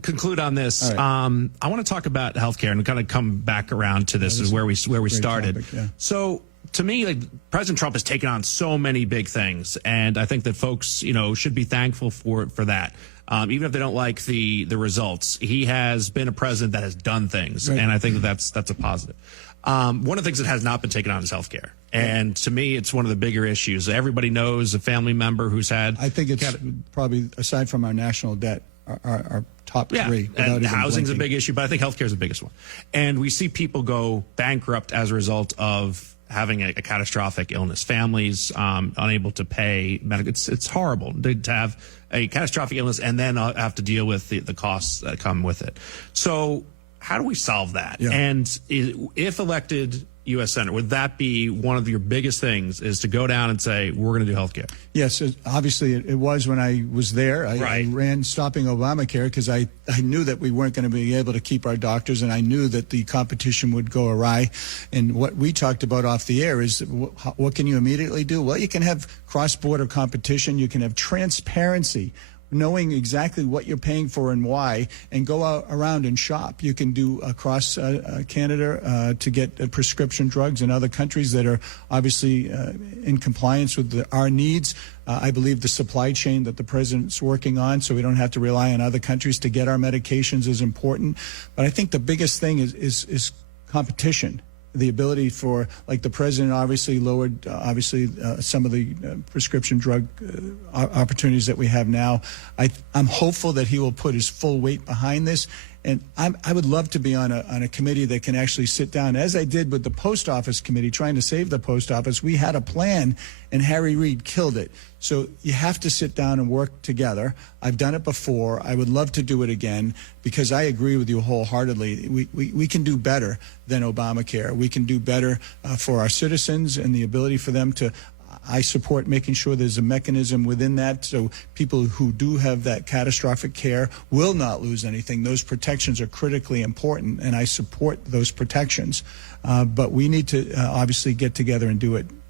conclude on this. Right. I want to talk about healthcare and kind of come back around to this is where we started. Topic, yeah. So to me, like, President Trump has taken on so many big things, and I think that folks, should be thankful for that. Even if they don't like the results, he has been a president that has done things, right. and I think that's a positive. One of the things that has not been taken on is healthcare, and to me, it's one of the bigger issues. Everybody knows a family member who's had. I think it's probably, aside from our national debt, our top three. And housing's a big issue, but I think healthcare is the biggest one. And we see people go bankrupt as a result of having a catastrophic illness. Families unable to pay medical. It's horrible to have a catastrophic illness and then have to deal with the costs that come with it. So how do we solve that? Yeah. And if elected U.S. Senator, would that be one of your biggest things, is to go down and say, we're going to do health care? Yes, obviously it was when I was there. I ran stopping Obamacare because I knew that we weren't going to be able to keep our doctors, and I knew that the competition would go awry. And what we talked about off the air is, what can you immediately do? Well, you can have cross-border competition. You can have transparency, knowing exactly what you're paying for and why, and go out around and shop. You can do across Canada to get prescription drugs in other countries that are obviously in compliance with our needs. I believe the supply chain that the president's working on, so we don't have to rely on other countries to get our medications, is important. But I think the biggest thing is competition. The ability for, like, the president obviously lowered some of the prescription drug opportunities that we have now. I'm hopeful that he will put his full weight behind this. And I would love to be on a committee that can actually sit down, as I did with the Post Office Committee, trying to save the post office. We had a plan, and Harry Reid killed it. So you have to sit down and work together. I've done it before. I would love to do it again, because I agree with you wholeheartedly. We can do better than Obamacare. We can do better for our citizens and the ability for them to. I support making sure there's a mechanism within that so people who do have that catastrophic care will not lose anything. Those protections are critically important, and I support those protections. But we need to obviously get together and do it